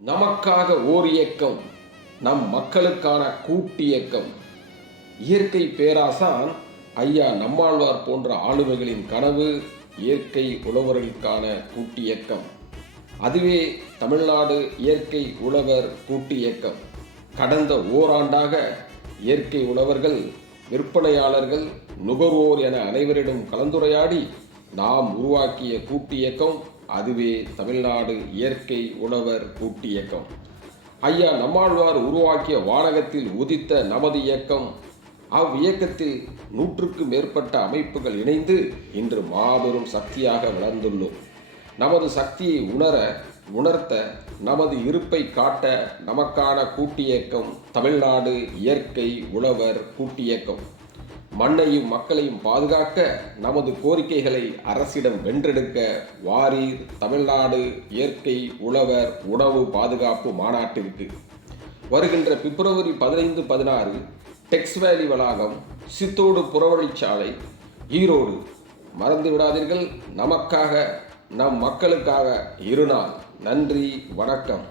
நமக்காக ஓர் இயக்கம் நம் மக்களுக்கான கூட்டியக்கம் இயற்கை பேராசான் ஐயா நம்மாழ்வார் போன்ற ஆளுமைகளின் கனவு இயற்கை உழவர்களுக்கான கூட்டியக்கம் அதுவே தமிழ்நாடு இயற்கை உழவர் கூட்டு இயக்கம். கடந்த ஓராண்டாக இயற்கை உழவர்கள் விற்பனையாளர்கள் நுகர்வோர் என அனைவரிடம் கலந்துரையாடி நாம் உருவாக்கிய கூட்டியக்கம் அதுவே தமிழ்நாடு இயற்கை உழவர் கூட்டியக்கம் ஐயா நம்மாழ்வார் உருவாக்கிய வானகத்தில் உதித்த நமது இயக்கம். அவ்வியக்கத்தில் நூற்றுக்கு மேற்பட்ட அமைப்புகள் இணைந்து இன்று மாபெரும் சக்தியாக வளர்ந்துள்ளோம். நமது சக்தியை உணர உணர்த்த நமது இருப்பை காட்ட நமக்கான கூட்டியக்கம் தமிழ்நாடு இயற்கை உழவர் கூட்டியக்கம் மண்ணையும் மக்களையும் பாதுகாக்க நமது கோரிக்கைகளை அரசிடம் வென்றெடுக்க வாரீர் தமிழ்நாடு இயற்கை உழவர் உணவு பாதுகாப்பு மாநாட்டிற்கு. வருகின்ற பிப்ரவரி பதினைந்து பதினாறு டெக்ஸ் வேலி வளாகம் சித்தோடு புறவழிச்சாலை ஈரோடு. மறந்து விடாதீர்கள் நமக்காக நம் மக்களுக்காக இருநாள். நன்றி வணக்கம்.